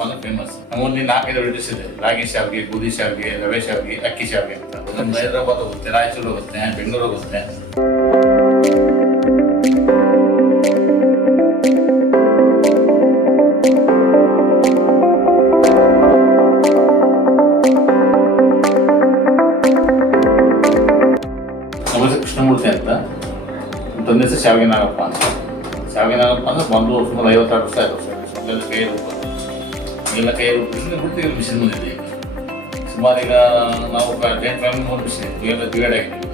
ನಮ್ಮಲ್ಲಿ ನಾಲ್ಕೈದು ವೆರೈಟೀಸ್ ಇದೆ ರಾಗಿ ಶಾವಿಗೆ ಗೋಧಿ ಶಾವಿಗೆ ರವೆ ಶಾವಿಗೆ ಅಕ್ಕಿ ಶಾವಿಗೆ ಅಂತ ನಮ್ಮ ಹೈದರಾಬಾದ್ ಹೋಗುತ್ತೆ ರಾಯಚೂರು ಹೋಗುತ್ತೆ ಬೆಂಗಳೂರು ಹೋಗುತ್ತೆ. ನಮ್ಮ ಹೆಸರು ಕೃಷ್ಣಮೂರ್ತಿ ಅಂತ. ತಂದೆ ಹೆಸರು ಶಾವಿಗೆ ನಾಗಪ್ಪ ಅಂತ. ಶಾವಿಗೆ ನಾಗಪ್ಪ ಅಂದ್ರೆ ಬಂದು ಸುಮಾರು ಐವತ್ತಾರು ವರ್ಷ ಆಯ್ತು. ಸರ್ ಮೊದಲೆಲ್ಲ ಕೈ ರೂಪ ಎಲ್ಲ ಕೈ ಬಿಸಿಲು ಬಿಟ್ಟು ಮಿಷಿನ್ ಬಂದಿದೆ ಸುಮಾರು ಈಗ ನಾವು ಟೆನ್ ಫ್ಯಾಮಿಲಿ ನೋಡಿ ಮಿಷಿನ್ ಎಲ್ಲ ಡಿವೈಡ್ ಆಗಿದ್ದೀವಿ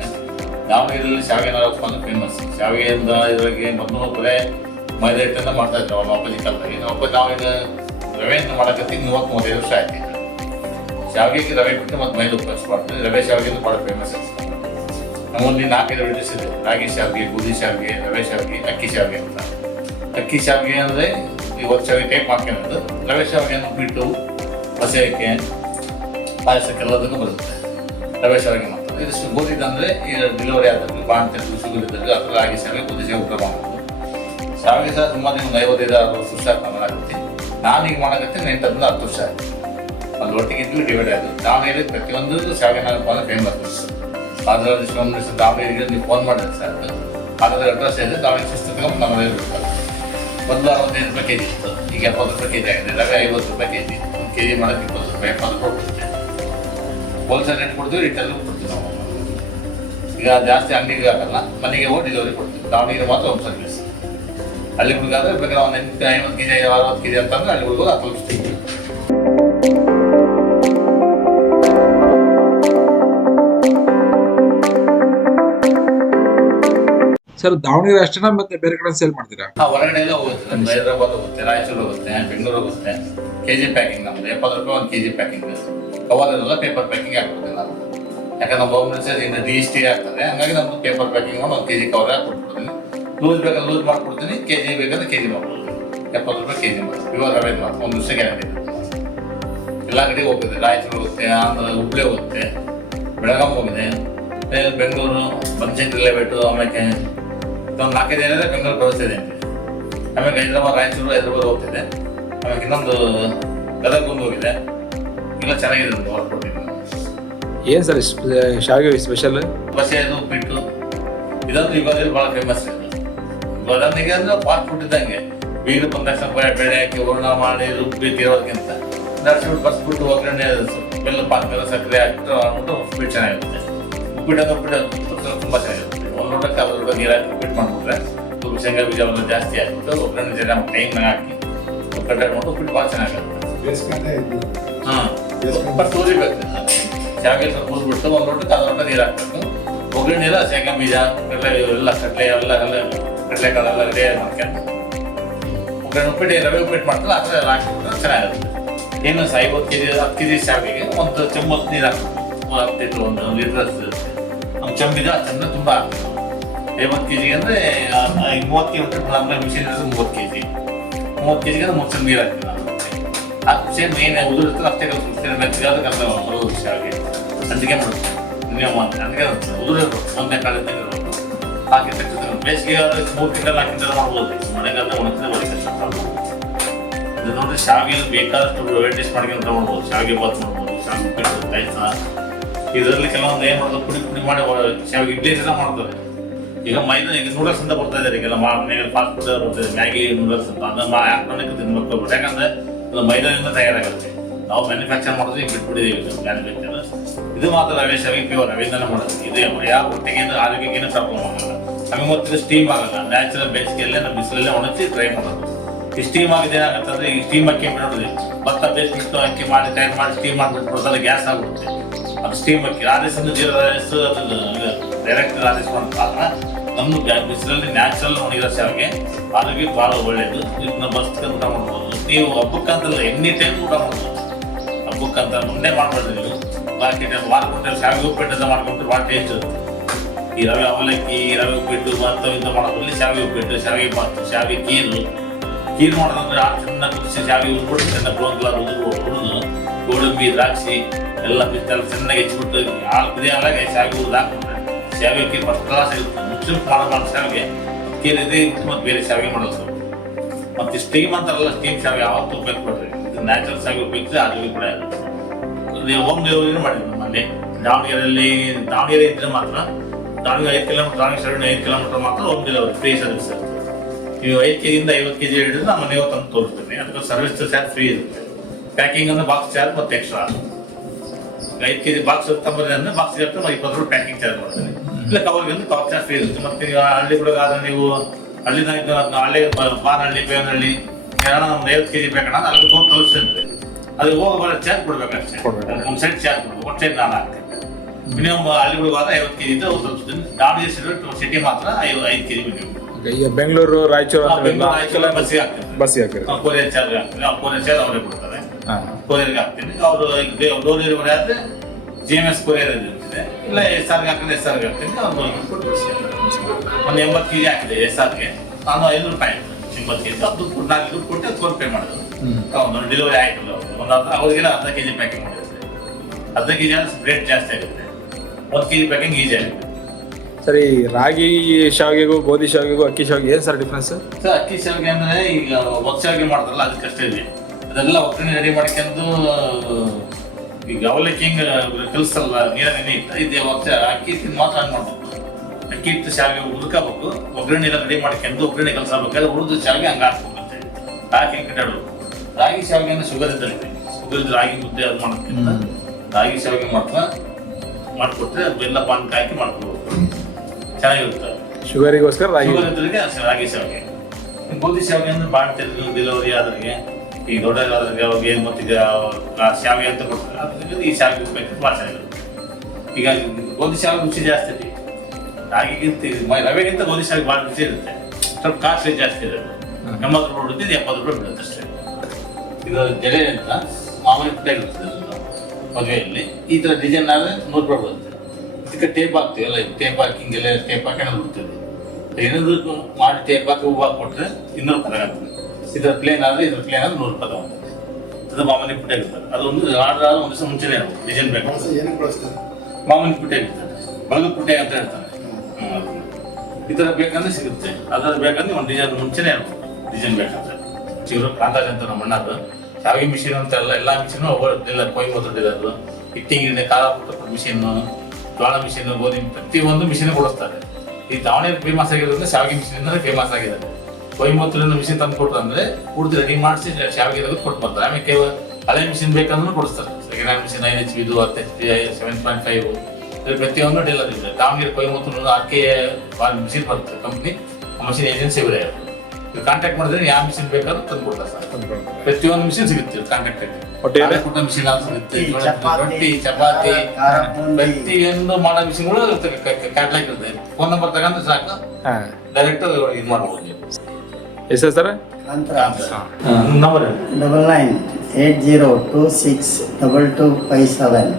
ದಾವಣಗೆರೆಯಲ್ಲಿ ಶಾವಿಗೆ ನಾರಪ್ಪ ಅಂದ್ರೆ ಫೇಮಸ್ ಶಾವಿಗೆಯಿಂದ ಇದ್ರಾಗೆ ಮೊದಲು ಬರೇ ಮೈದಾ ಹಿಟ್ಟನ್ನ ಮಾಡ್ತಾ ಇದ್ವಿ ನಮ್ಮ ಅಪ್ಪಾಜಿ ಕಾಲದಲ್ಲಿ. ನಾವು ಅಪ್ಪ ನಾವು ರವೆ ರವೆಯಿಂದ ಮಾಡಕತ್ತಿ ಮೂವತ್ತು, ಮೂವತ್ತೈದು ವರ್ಷ ಆಯ್ತು. ಶಾವಿಗೆಗೆ ರವೆ ಬಿಟ್ಟು ಮತ್ತೆ ಮೈದಾ ಉಪಯೋಗಿಸ್ ಮಾಡ್ತೀವಿ ರವೆ ಶಾವಿಗೆ ಭಾಳ ಫೇಮಸ್ ನಮ್ಮಲ್ಲಿ ನಾಲ್ಕೈದು ವಿಡಿಯೋಸ್ ಇದೆ ರಾಗಿ ಶಾವಿಗೆ ಗೋಧಿ ಶಾವಿಗೆ, ರವೆ ಶಾವಿಗೆ, ಅಕ್ಕಿ ಶಾವಿಗೆ ಅಂತ. ಅಕ್ಕಿ ಶಾವಿಗೆ ಅಂದರೆ ಶಾವಿಗೆ ಟೈಪ್ ಮಾಡ್ಕೊಳ್ಳೋದು ರವೆ ಶಾವಿಗೆಯನ್ನು ಬಿಟ್ಟು ಹಸೆಯಕ್ಕೆ ಪಾಯಸಕ್ಕೆಲ್ಲದಕ್ಕೂ ಬರುತ್ತೆ. ರವೆ ಶಾವಿಗೆ ಮಾಡ್ತಾರೆ ಇದಿಷ್ಟು ಗೋಧಿದಂದರೆ ಈಗ ಡೆಲಿವರಿ ಆದಾಗ ಬಾಣತೆ ಶುಗರ್ ಇದ್ದಾಗ ಅದ್ರ ರಾಗಿ ಶಾವಿಗೆ ಊಟ ಮಾಡ್ಬೋದು ಶಾವಿಗೆ ಸಹ ಸುಮಾರು ಒಂದು ಐವತ್ತೈದು ವರ್ಷ ಆಗುತ್ತೆ. ನಾನೀಗ ಮಾಡಕತ್ತೆ ಎಂಟರಿಂದ ಹತ್ತು ವರ್ಷ ಆಯ್ತು. ಅಲ್ಲಿ ಒಟ್ಟಿಗೆ ಇದ್ದು ಡಿವೈಡ್ ಆಯಿತು. ದಾವಣಗೆರೆ ಪ್ರತಿಯೊಂದು ಶಾವಿಗೆ ನಾಗಪ್ಪ ಫೇಮಸ್ ಅದರಲ್ಲಿ ಒಂದು ದಾವಣಗೆರೆಗೆ ನೀವು ಫೋನ್ ಮಾಡಿದ್ರೆ ಸರ್ ಅದರ ಅಡ್ರೆಸ್ ಇದೆ ದಾವಣಗೆರೆ ಶಿಸ್ತು ನಮ್ಮ ಮನೆಯಲ್ಲಿ ಮೊದಲು ಒಂದೇ ರೂಪಾಯಿ ಕೆ ಜಿ ಇತ್ತು. ಈಗ ಎಪ್ಪತ್ತು ರೂಪಾಯಿ ಕೆ ಜಿ ಆಗಿದೆ. ರವೆ ಐವತ್ತು ರೂಪಾಯಿ ಕೆ ಜಿ ಒಂದು ಕೆ ಜಿ ಮಾಡೋಕ್ಕೆ ಇಪ್ಪತ್ತು ರೂಪಾಯಿ, ಎಪ್ಪತ್ತು ರೂಪಾಯಿ ಕೊಡ್ತೀವಿ ಹೋಲ್ಸೇಲ್ ರೇಟ್ ಕೊಡ್ತೀವಿ ರಿಟೇಲ್ ಕೊಡ್ತೀವಿ ನಾವು. ಈಗ ಜಾಸ್ತಿ ಅಂಗಡಿಗೆ ಹಾಕಲ್ಲ ಮನೆಗೆ ಹೋಗಿ ಡೆಲಿವರಿ ಕೊಡ್ತೀವಿ. ದಾವಣಗೆರೆ ಮಾತ್ರ ಹೋಮ್ ಸರ್ವಿಸ್ ಹಳ್ಳಿಗಳಿಗಾದ್ರೆ ಬೇಕಾದ್ರೆ ಒಂದು ಎಂಟು, ಐವತ್ತು ಕೆ ಜಿ ಅರವತ್ತು ಕೆ ಜಿ ಅಂತಂದ್ರೆ ಹಳ್ಳಿಗಳಿಗೂ ತಲುಪಿಸ್ತೀವಿ ಸರ್ ದಾವಣಗೆರೆ ಅಷ್ಟೇನಾ ಮತ್ತೆ ಬೇರೆ ಕಡೆ ಸೇಲ್ ಮಾಡ್ತೀರಾ? ಹೊರಗಡೆ ಎಲ್ಲ ಹೋಗುತ್ತೆ. ನಮ್ಮ ಹೈದರಾಬಾದ್ ಹೋಗುತ್ತೆ, ರಾಯಚೂರು ಹೋಗುತ್ತೆ, ಬೆಂಗಳೂರು ಹೋಗುತ್ತೆ. ಕೆ ಜಿ ಪ್ಯಾಕಿಂಗ್ ನಮ್ದು. ಎಪ್ಪತ್ತು ರೂಪಾಯಿ ಒಂದು ಕೆ ಜಿ ಪ್ಯಾಕಿಂಗ್ ಕವರ್ ಎಲ್ಲ ಪೇಪರ್ ಪ್ಯಾಕಿಂಗ್ ಹಾಕ್ಬಿಡ್ತೀವಿ ನಾವು. ಯಾಕಂದ್ರೆ ನಮ್ಮ ಗೌರ್ಮೆಂಟ್ ಇನ್ನು ಡಿ ಎಸ್ ಟಿ ಆಗ್ತದೆ. ಹಂಗಾಗಿ ನಮ್ದು ಪೇಪರ್ ಪ್ಯಾಕಿಂಗ್ ಒಂದು ಕೆ ಜಿ ಕವರ್ ಹಾಕ್ಬಿಡ್ತೀನಿ ಲೂಸ್ ಬೇಕಾದ್ರೆ ಲೂಸ್ ಮಾಡ್ಕೊಡ್ತೀನಿ ಕೆ ಜಿ ಬೇಕಾದ್ರೆ ಕೆ ಜಿ ಎಪ್ಪತ್ತು ರೂಪಾಯಿ ಕೆ ಜಿ ಇವಾಗ ಮಾಡಿ. ಒಂದು ವರ್ಷ ಗ್ಯಾರಂಟಿ ಎಲ್ಲ ಕಡೆ ಹೋಗುತ್ತೆ ರಾಯಚೂರು ಹೋಗುತ್ತೆ, ಆಂಧ್ರ, ಹುಬ್ಳಿ ಹೋಗುತ್ತೆ, ಬೆಳಗಾಂ ಹೋಗಿದೆ. ಬೆಂಗಳೂರು ಬೆಂಗಳೂರು ಬನಶಂಕರಿ ಲೆವೆಟು ಆಮೇಲೆ ಒಂದು ನಾಲ್ಕೈದು ಏನಿದೆ ಬೆಂಗಳೂರು ಕಳಿಸ್ತಿದೆ ಆಮೇಲೆ ಹೈದ್ರಾಬಾದ್ ರಾಯಚೂರು ಹೈದ್ರಾಬಾದ್ ಹೋಗ್ತಿದೆ. ಆಮೇಲೆ ಇನ್ನೊಂದು ಗದಗ ಒಂದು ಹೋಗಿದೆ. ಇಲ್ಲ ಚೆನ್ನಾಗಿದೆ ಕೊಟ್ಟಿದ್ದೀನಿ ಏನ್ ಸರ್ ಶಾವಿಗೆ ಸ್ಪೆಷಲ್ ಬಸೆ ಅದು ಉಪ್ಪಿಟ್ಟು ಇದಂತೂ ಯುಗಾದಿಯಲ್ಲಿ ಭಾಳ ಫೇಮಸ್ ಇದು. ಗೋಡನಿಗೆ ಅಂದ್ರೆ ಫಾಸ್ಟ್ ಫುಡ್ ಇದ್ದಂಗೆ. ಬೀಗ ಬಂದ ತಕ್ಷಣ ಬೇಳೆ ಹಾಕಿ ಹೂರ್ಣ ಮಾಡಿ ರುಬ್ಬಿ ತಿರೋದಕ್ಕಿಂತ ನಡ್ಸ್ಬಿಟ್ಟು ಬಸ್ಬಿಟ್ಟು ಒಗ್ಗರಣೆ ಬೆಲ್ಲ ಪಾಕ ಮೇಲೆ ಸಕ್ಕರೆ ಹಾಕಿಟ್ಟು ಅಂದ್ಬಿಟ್ಟು ಉಪ್ಪಿಟ್ಟು ಚೆನ್ನಾಗಿರುತ್ತೆ. ಉಪ್ಪಿಟ್ಟು ಅಂದ್ರೆ ಉಪ್ಪಿಟ್ಟು ತುಂಬ ಚೆನ್ನಾಗಿರುತ್ತೆ. ಒಂದು ಲೋಟಕ್ಕೆ ಅದ್ರ ಲೋಟ ನೀರು ಹಾಕಿ ಉಪ್ಪಿಟ್ಟು ಮಾಡ್ಬಿಟ್ರೆ ಸ್ವಲ್ಪ ಶೇಂಗಾ ಬೀಜ ಎಲ್ಲ ಜಾಸ್ತಿ ಹಾಕ್ಬಿಟ್ಟು ಒಗ್ಗರಣೆ ಜನ ಟೈಮ್ನಾಗ ಹಾಕಿ ಕಟ್ ಮಾಡ್ಬಿಟ್ಟು ಉಪ್ಪಿಟ್ಟು ಭಾಳ ಚೆನ್ನಾಗಿರುತ್ತೆ. ಹಾಂ ಸ್ವಲ್ಪ ತೋರಿಬೇಕು ಶಾವಿಗೆ ಸ್ವಲ್ಪ ಹುರಿದ್ಬಿಟ್ಟು ಒಂದು ಲೋಟಕ್ಕೆ ಅದು ಲೋಟ ನೀರು ಹಾಕ್ಬೇಕು. ಒಗ್ಗರಣೆ ಎಲ್ಲ ಶೇಂಗಾ ಬೀಜ ಕಡಲೆ ಎಲ್ಲ ಕಡಲೆ ಎಲ್ಲ ಎಲ್ಲ ಕಡಲೆಕಾಳೆಲ್ಲ ರೆಡಿ ಮಾಡ್ಕೊಂಡು ಒಗ್ಗರಣೆ ಉಪ್ಪಿಟ್ಟು ರವೆ ಉಪ್ಪಿಟ್ಟು ಮಾಡ್ತಾರೆ ಅದರ ಹಾಕಿಬಿಟ್ರೆ ಚೆನ್ನಾಗಿರುತ್ತೆ. ಏನು ಐವತ್ತು ಕೆ ಜಿ ಹತ್ತು ಕೆ ಜಿ ಶಾವಿಗೆ ಒಂದು ಚಮ್ಮತ್ತು ನೀರು ಹಾಕ್ಬೇಕು. ಒಂದು ಹತ್ತು ಲೀಟ್ರ್ ಒಂದು ಲೀಟ್ರ್ ಅಷ್ಟು ಇರುತ್ತೆ. ಚಮ್ಮಿದ ತುಂಬ ಹಾಕ್ಬೇಕು ಐವತ್ತು ಕೆ ಜಿಗೆ ಅಂದರೆ ಮೂವತ್ತು ಕೆ ಜಿ ನಮ್ಮ ಮಿಷಿನ್ ಮೂವತ್ತು ಕೆ ಜಿ. ಮೂವತ್ತು ಕೆ ಜಿಗೆ ಮೂರು ಚಮ್ ನೀರು ಹಾಕ್ತೀನಿ ನಾನು ಆ ಕೃಷಿ ಮೇನ್ ಉದುರಿರ್ತದೆ ಅಷ್ಟೇ ಕಲ್ಸ್ಬಿಡ್ತೀನಿ ಮೆತ್ತಗೆ ಅದು ಕಲ್ಸ ಬರೋದು ಶಾವಿಗೆ ಅದಕ್ಕೆ ಮಾಡ್ತೀನಿ ನೀವು ಮಾಡಿ ಅದಕ್ಕೆ ಉದುರಿರ್ಬೇಕು ಒಂದೇ ಕಾಲ ಇರಬೇಕು ಹಾಕಿ ತಕ್ಷಣ ಬೇಸಿಗೆ ಆದರೆ ಮೂರು ತಿಂಗಳು ತಿಂಗಳು ಮಾಡ್ಬೋದು. ಮಳೆಗಾಲ ಒಣಗಿದ್ರೆ ಮಾಡ್ಬೋದು. ಇದು ನೋಡಿದ್ರೆ ಶಾವಿಗೆ ಬೇಕಾದಷ್ಟು ವೆರೈಟೀಸ್ ಮಾಡ್ಕೊಂಡು ತಗೊಳ್ಬೋದು ಶಾವಿಗೆ ಬಾತ್ ಮಾಡ್ಬೋದು, ಶಾವಿಗೆ ಪಾಯಸ. ಇದರಲ್ಲಿ ಕೆಲವೊಂದು ಏನು ಮಾಡೋದು ಪುಡಿ ಪುಡಿ ಮಾಡಿ, ಶಾವಿಗೆ ಇಡ್ಲಿ ಎಲ್ಲ ಮಾಡ್ತಾರೆ. ಈಗ ಮೈದಾ ಈಗ ನೂಡಲ್ಸ್ ಅಂತ ಬರ್ತಾ ಇದ್ದಾರೆ ಈಗೆಲ್ಲ ಮನೆಯಲ್ಲಿ ಫಾಸ್ಟ್ ಫುಡ್ ಬರ್ತದೆ ಮ್ಯಾಗಿ ನೂಡಲ್ಸ್ ಅಂತ. ಅದನ್ನ ಯಾಕೆ ತಿನ್ಬೇಕು ಯಾಕಂದ್ರೆ ಅದು ಮೈದಾದಿಂದ ತಯಾರಾಗುತ್ತೆ. ನಾವು ಮ್ಯಾನುಫ್ಯಾಕ್ಚರ್ ಮಾಡೋದು ಈಗ ಬಿಟ್ಬಿಟ್ಟಿದ್ದೀವಿ ಮ್ಯಾನುಫ್ಯಾಕ್ಚರ್ ಇದು ಮಾತ್ರ ರಮೇಶ್ ಅವಿ ಪ್ಯೂರ್ ರವೀಂದ್ರನ ಮಾಡೋದು. ಇದು ಯಾವ ಹೊಟ್ಟೆಗೆ ಆರೋಗ್ಯಕ್ಕೆ ಏನು ಪ್ರಾಬ್ಲಮ್ ಆಗಲ್ಲ. ನಮಗೆ ಮತ್ತೆ ಸ್ಟೀಮ್ ಆಗಲ್ಲ. ನ್ಯಾಚುರಲ್ ಬೇಸಿಗೆಯಲ್ಲೇ ನಮ್ಮ ಬಿಸಿಲಲ್ಲೇ ಒಣಗಿಸಿ ಟ್ರೈ ಮಾಡೋದು. ಈ ಸ್ಟೀಮ್ ಆಗಿದೆ ಏನಾಗುತ್ತಂದ್ರೆ ಈ ಸ್ಟೀಮ್ ಅಕ್ಕಿ ಬಿಡೋದು ಭತ್ತ ಬೇಸಿಗೆ ಅಕ್ಕಿ ಮಾಡಿ, ತಯಾರು ಮಾಡಿ ಸ್ಟೀಮ್ ಮಾಡಿಬಿಟ್ಟು ಗ್ಯಾಸ್ ಆಗುತ್ತೆ ಅದು ಸ್ಟೀಮ್ ಅಕ್ಕಿ ರಾಜೇಶ್ ಅಂದ್ರೆ ಜೀರಾ ರೈಸ್ ಅದು ಡೈರೆಕ್ಟ್ ರಾಜೇಶ್ ಅಂತ ಕಾರಣ ಬಿಸಿಲಲ್ಲಿ ನ್ಯಾಚುರಲ್ ಒಣಗಿರೋ ಶಾವಿಗೆ ಆರೋಗ್ಯ ಭಾಳ ಒಳ್ಳೇದು. ಇದನ್ನ ಬಸ್ಕೊಂಡು ಊಟ ಮಾಡ್ಬೋದು. ನೀವು ಹಬ್ಬಕ್ಕಂತಲ್ಲ ಎನಿ ಟೈಮ್ ಊಟ ಮಾಡ್ಬೋದು. ಹಬ್ಬಕ್ಕಂತ ಮುಂದೆ ಮಾಡ್ಬೋದು ನೀವು. ಬಾಕಿ ಟೈಮ್ ವಾರಕ್ಕೊಂದು ಶಾವಿಗೆ ಉಪ್ಪಿಟ್ಟು ಅಂತ ಮಾಡ್ಕೊಂಡ್ರೆ ಭಾಳ ಟೇಸ್ಟ್ ಈ ರವೆ ಅವಲಕ್ಕಿ ರವೆ ಉಪ್ಪಿಟ್ಟು ಇಂಥ ಮಾಡೋದ್ರಲ್ಲಿ ಶಾವಿಗೆ ಉಪ್ಪಿಟ್ಟು, ಶಾವಿಗೆ ಬಾತು, ಶಾವಿಗೆ ಕೀರು. ಕೀರು ಮಾಡೋದಂದ್ರೆ ಆ ಚೆನ್ನಾಗಿ ಕುದಿಸಿ ಶಾವಿಗೆ ಉದ್ಬಿಟ್ಟು ಚೆನ್ನಾಗಿ ಬ್ರೌನ್ ಕಲರ್ ಉದುರು ಗೋಡಂಬಿ, ದ್ರಾಕ್ಷಿ ಎಲ್ಲ ಬಿತ್ತಲ್ಲ ಚೆನ್ನಾಗಿ ಹೆಚ್ಚಿಬಿಟ್ಟು ಹಾಲು ಕುದಿ ಹಾಲಾಗೆ ಶಾವಿಗೆ ಹುರಿದು ಹಾಕ್ಬಿಟ್ರೆ ಶಾವಿಗೆ ಫಸ್ಟ್ ಕ್ಲಾಸ್ ಇರುತ್ತೆ ಮುಚ್ಚು ಕಾಲ ಮಾಡೋ ಶಾವಿಗೆ. ಕೀರು ಇದೆ ಮತ್ತು ಬೇರೆ ಶಾವಿಗೆ ಮಾಡೋದು ಮತ್ತು ಸ್ಟೀಮ್ ಅಂತಾರಲ್ಲ ಸ್ಟೀಮ್ ಶಾವಿಗೆ, ಯಾವತ್ತೂ ಉಪಯೋಗಿಸ್ಬೇಡ್ರಿ ಇದು ನ್ಯಾಚುರಲ್ ಆಗಿ ಉಪಯೋಗಿಸಿ ಅದು ಕೂಡ ಹೋಮ್ ಡೆಲಿವರಿ ಮಾಡಿದ್ವಿ ನಮ್ಮಲ್ಲಿ ದಾವಣಗೆರೆಯಲ್ಲಿ, ದಾವಣಗೆರೆ ಇದ್ರೆ ಮಾತ್ರ, ದಾವಣಗೆರೆ ಐದು ಕಿಲೋಮೀಟರ್ ದಾವಣಗೆರೆ ಐದು ಕಿಲೋಮೀಟರ್ ಮಾತ್ರ ಹೋಮ್ ಡೆಲಿವರಿ ಫ್ರೀ ಸರ್ವಿಸ್ ಇರುತ್ತೆ. ನೀವು ಐದು ಕೆ ಜಿಯಿಂದ ಐವತ್ತು ಕೆ ಜಿ ಹಿಡಿದ್ರೆ ನಮ್ಮ ಮನೆಗೆ ತಂದು ತೋರಿಸ್ತೀನಿ. ಅದಕ್ಕೆ ಸರ್ವಿಸ್ ಚಾರ್ಜ್ ಫ್ರೀ ಇರುತ್ತೆ. ಪ್ಯಾಕಿಂಗ್ ಅಂದ್ರೆ ಬಾಕ್ಸ್ ಚಾರ್ಜ್ ಮತ್ತು ಎಕ್ಸ್ಟ್ರಾ ಐದು ಕೆಜಿ ಬಾಕ್ಸ್ ತಂಬರಿ ಅಂದ್ರೆ ಬಾಕ್ಸ್ ಇರುತ್ತೆ ಇಪ್ಪತ್ತು ರೂಪಾಯಿ ಪ್ಯಾಕಿಂಗ್ ಚಾರ್ಜ್ ಮಾಡ್ತಾರೆ ಇಲ್ಲ ಕವರ್ಗೆ ಒಂದು ಕವರ್ ಚಾರ್ಜ್ ಫ್ರೀ ಇರುತ್ತೆ. ಮತ್ತೆ ನೀವು ಹಳ್ಳಿ ಕೂಡ ಆದ್ರೆ ನೀವು ಹಳ್ಳಿನ ಹಳ್ಳಿ ಬಾನಹಳ್ಳಿ ಬೇವನಹಳ್ಳಿ ಏನೋ ಒಂದು ಐವತ್ತು ಕೆಜಿ ಜಿ ಬೇಕಣ್ಣ ಅಲ್ಲಿ ಹೋಗಿ ಕಳಿಸ್ತಂತೆ ಅದಕ್ಕೆ ಹೋಗಿ ಬರೋ ಚಾರ್ಜ್ ಕೊಡ್ಬೇಕಷ್ಟೇ ಕೊಡ್ಬೇಕು. ಒಂದು ಸೈಡ್ ಚಾರ್ಜ್ ಕೊಡ್ಬೇಕು. ಒಂದು ಸೈಡ್ ನಾನು ಹಾಕ್ತೀನಿ ಮಿನಿಮಮ್ ಹಳ್ಳಿಗಳಿಗೆ ಹೋದ್ರೆ ಐವತ್ತು ಕೆ ಜಿ ಇದ್ರೆ ತಲುಪಿಸ್ತೀನಿ ದಾವಣಗೆರೆ ಸಿಟಿ ಮಾತ್ರ ಐದು ಐದು ಕೆಜಿ ಮಿನಿಮಮ್ ಈಗ ಬೆಂಗಳೂರು ರಾಯಚೂರು ಬಸ್ಸಿಗೆ ಹಾಕ್ತೀನಿ ಬಸ್ಸಿಗೆ ಹಾಕಿರಿ ಕೊರಿಯರ್ ಚಾರ್ಜ್ ಹಾಕ್ತೀನಿ ಕೋರಿಯರ್ ಚಾರ್ಜ್ ಅವರೇ ಕೊಡ್ತಾರೆ. ಕೊರಿಯರ್ಗೆ ಹಾಕ್ತೀನಿ. ಅವರು ಡೋರ್ ಡೆಲಿವರಿ ಆದ್ರೆ ಜಿ ಎಂ ಎಸ್ ಕೊರಿಯರ್ ಇರುತ್ತೆ ಇಲ್ಲ ಎಸ್ ಆರ್ಗೆ ಹಾಕಿದ್ರೆ ಎಸ್ ಆರ್ಗೆ ಹಾಕ್ತೀನಿ. ಅವ್ರು ಬಂದು ಕೊಟ್ಟು. ಒಂದು ಎಂಬತ್ತು ಕೆ ಜಿ ಹಾಕಿದೆ ಎಸ್ ಆರ್ಗೆ ನಾನು ಐದು ರೂಪಾಯಿ ಎಂಬತ್ತು ಕೆ ಜಿ ಅದು ದುಡ್ಡು ನಾಲ್ಕು ದುಡ್ಡು ಕೊಟ್ಟು ಅದು ಫೋನ್ ಪೇ ಮಾಡಿದ್ರು. ಒಂದು ಡೆಲಿವರಿ ಆಯ್ತು ಒಂದು ಅರ್ಧ ಅವ್ರಿಗೆಲ್ಲ ಅರ್ಧ ಕೆ ಜಿ ಪ್ಯಾಕಿಂಗ್ ಮಾಡಿರುತ್ತೆ. ಅರ್ಧ ಕೆ ಜಿ ರೇಟ್ ಜಾಸ್ತಿ ಆಗುತ್ತೆ. ಒಂದು ಕೆ ಜಿ ಪ್ಯಾಕಿಂಗ್ ಈಸಿ ಆಗುತ್ತೆ. ಸರಿ ರಾಗಿ ಶಾವಿಗೆಗೂ ಗೋಧಿ ಶಾವಿಗೆಗೂ ಅಕ್ಕಿ ಶಾವಿಗೆ ಏನು ಸರ್ ಡಿಫ್ರೆನ್ಸ್ ಸರ್ ಅಕ್ಕಿ ಶಾವಿಗೆ ಅಂದರೆ ಈಗ ಒತ್ತು ಶಾವಿಗೆ ಮಾಡ್ತಾರಲ್ಲ ಅದಕ್ಕಷ್ಟೇ ಇದೆ. ಅದೆಲ್ಲ ಒಕ್ಕಣೆ ರೆಡಿ ಮಾಡ್ಕೊಂಡು ಈಗ ಅವಲಕ್ಕಿ ಹಿಂಗೆ ಕಲಿಸಲ್ಲ ನೀರ ನೆನೆ ಇಟ್ಟು ಇದೆ ಒತ್ತ ಅಕ್ಕಿ ಹಿಟ್ಟಿನ ಮಾತ್ರ ಹಂಗೆ ಮಾಡ್ಬೇಕು. ಅಕ್ಕಿ ಹಿಟ್ಟು ಶಾವಿಗೆ ಹುರ್ಕೋಬೇಕು ಒಗ್ಗರಣೆ ಎಲ್ಲ ರೆಡಿ ಮಾಡ್ಕೊಂಡು ಒಗ್ಗರಣೆ ಕಲ್ಸಬೇಕಾದ್ರೆ ಹುರಿದು ಶಾವಿಗೆ ಹಂಗೆ ಹಾಕ್ಬೇಕಂತೆ ಹೆಂಗೆ ಕಟ್ಟಾಡಬೇಕು ರಾಗಿ ಶಾವಿಗೆ ಅಂದ್ರೆ ಶುಗರ್ ಇದ್ದಲ್ಲಿ ಶುಗರ್ ಇದ್ದ ರಾಗಿ ಮುದ್ದೆ ಅದು ಮಾಡೋದ್ಕಿಂತ ರಾಗಿ ಶಾವಿಗೆ ಮಾತ್ರ ಮಾಡಿಕೊಟ್ರೆ ಬೆಲ್ಲ ಪಾನಕ ಹಾಕಿ ಮಾಡ್ಕೊಬೇಕು. ಚೆನ್ನಾಗಿರುತ್ತೆ. ಶುಗರಿಗೋಸ್ಕರ ರಾಗಿ ಶುಗರ್ ಇದ್ದರಿಗೆ ರಾಗಿ ಶಾವಿಗೆ. ಗೋಧಿ ಶಾವಿಗೆ ಅಂದ್ರೆ ಬಾಣ್ತಿರ್ಗಳು ಡೆಲಿವರಿ ಆದ್ರಿಗೆ. ಈ ದೊಡ್ಡ ಅವ್ರಿಗೆ ಮತ್ತೆ ಈಗ ಆ ಶಾವಿಗೆ ಅಂತ ಕೊಡ್ತಾರೆ. ಈ ಶಾವಿಗೆ ಉಪಯೋಗ ಮಾಡ್ತಾರೆ ಈಗ ಗೋಧಿ ಶಾವಿಗೆ ರುಚಿ ಜಾಸ್ತಿ ಇದೆ ರಾಗಿಗಿಂತ ರವೆಗಿಂತ ಗೋಧಿ ಶಾವಿಗೆ ಭಾಳ ರುಚಿ ಇರುತ್ತೆ. ಸ್ವಲ್ಪ ಕಾಸ್ಟ್ಲಿ ಜಾಸ್ತಿ ಇದೆ. ಎಂಬತ್ತು ರೂಪಾಯಿ ಬಿಡುತ್ತೆ ಎಪ್ಪತ್ತು ರೂಪಾಯಿ ಬಿಡುತ್ತೆ ಅಷ್ಟೇ. ಇದು ಜಡೆ ಅಂತ ಮಾಮೂಲಿ ಪುಟ್ಟ ಇರುತ್ತೆ ಮದುವೆಯಲ್ಲಿ. ಈ ಥರ ಡಿಸೈನ್ ಆದರೆ ನೂರು ರೂಪಾಯಿ ಬರುತ್ತೆ. ಇದಕ್ಕೆ ಟೇಪ್ ಹಾಕ್ತೀವಲ್ಲ ಟೇಪ್ ಹಾಕಿ ಹಿಂಗೆಲ್ಲ ಟೇಪ್ ಹಾಕಿ ಏನಾದರೂ ಮಾಡಿ ಟೇಪ್ ಹಾಕಿ ಹೂವು ಹಾಕ್ಕೊಟ್ರೆ ಇನ್ನೂರು ರೂಪಾಯಿ ತಗೊಂತಾರೆ ಇದ್ರ ಪ್ಲೇನ್ ಆದರೆ ಇದರ ಪ್ಲೇನ್ ಆದ್ರೆ ನೂರು ರೂಪಾಯಿ ತಗೊಂತಾರೆ ಅದು ಮಾಮೂಲಿ ಪುಟ್ಟ ಇರ್ತದೆ ಅದು ಒಂದು ಆರ್ಡರ್ ಆದ್ರೆ ಒಂದು ದಿವಸ ಮುಂಚೆನೇ ಡಿಸೈನ್ ಬೇಕು. ಏನಕ್ಕೆ ಬಳಸ್ತಾರೆ? ಮಾಮೂಲಿ ಪುಟ್ಟೆ ಇರ್ತದೆ ಬಲಗು ಪುಟ್ಟೆ ಅಂತ ಹೇಳ್ತಾರೆ. ಈ ಥರ ಬೇಕಂದ್ರೆ ಸಿಗುತ್ತೆ. ಅದರ ಬೇಕಂದ್ರೆ ಒಂದು ಡಿಸೈನ್ ಮುಂಚೆನೇ ಡಿಸೈನ್ ಬೇಕಂದ್ರೆ. ಇವರು ಕಾಂತಾಜ್ ಅಂತ ನಮ್ಮ ಅಣ್ಣದು. ಶಾವಿಗೆ ಮಿಷಿನ್ ಅಂತ ಎಲ್ಲ ಎಲ್ಲ ಮಿಷಿನ್ ಇಲ್ಲ ಕೊಯಂಬತ್ತೂರು ಇರೋದು ಇಟ್ಟಿಂಗಿನ ಖಾರ ಪುಟ್ಟ ಮಿಷಿನ್ ಜೋಳ ಮಿಷಿನ್ ಗೋಧಿ ಪ್ರತಿಯೊಂದು ಮಿಷಿನ್ ಕೊಡಿಸ್ತಾರೆ. ಈ ದಾವಣಗೆರೆ ಫೇಮಸ್ ಆಗಿರೋದ್ರಿಂದ ಶಾವಿಗೆ ಮಿಷಿನ್ ಅಂದ್ರೆ ಫೇಮಸ್ ಆಗಿದ್ದಾರೆ. ಕೊಯಂಬತ್ತೂರಿಂದ ಮಿಷಿನ್ ತಂದು ಕೊಡ್ತಾರೆ ಅಂದ್ರೆ ಪೂರ್ತಿ ರೆಡಿ ಮಾಡಿಸಿ ಶಾವಿಗೆ ತೆಗೆದು ಕೊಟ್ಟು ಬರ್ತಾರೆ. ಆಮೇಲೆ ಕೇವಲ ಹಳೆ ಮಿಷಿನ್ ಬೇಕಂದ್ರೂ ಕೊಡಿಸ್ತಾರೆ. ಸೆಕೆಂಡ್ ಹ್ಯಾಂಡ್ ಮಿಷಿನ್ ಐದು ಎಚ್ ಇದು ಹತ್ತು H P seven point five ಪ್ರತಿಯೊಂದು ಡೀಲರ್ ಇದೆ ದಾವಣಗೆರೆ ಕೊಯಂಬತ್ತೂರು ಆಕೆ ಮಿಷಿನ್ ಬರುತ್ತೆ. ಕಂಪ್ನಿ ಮಷಿನ್ ಏಜೆನ್ಸಿ ಇವರೇ ಇವ್ರು ಕಾಂಟ್ಯಾಕ್ಟ್ ಮಾಡಿದ್ರೆ ಯಾವ ಮಿಷಿನ್ ಬೇಕಾದ್ರೂ ತಂದು ಕೊಡ್ತಾರೆ ಸರ್. ಪ್ರತಿಯೊಂದು ಮಿಷಿನ್ ಸಿಗುತ್ತೆ ಕಾಂಟ್ಯಾಕ್ಟ್ ಮಿಷಿನ್ ಸಿಗುತ್ತೆ ರೊಟ್ಟಿ, ಚಪಾತಿ, ಬೂಂದಿ. ಪ್ರತಿಯೊಂದು ಮಾಡೋ ಮಿಷಿನ್ಗಳು ಕ್ಯಾಟ್ಲಾಗ್ ಇರುತ್ತೆ. ಫೋನ್ ನಂಬರ್ ತಗೊಂಡ್ರೆ ಸಾಕು. ಡೈರೆಕ್ಟ್ ಇದು ಮಾಡ್ಬೋದು ಎಷ್ಟು sir? Double nine eight zero two six double two five seven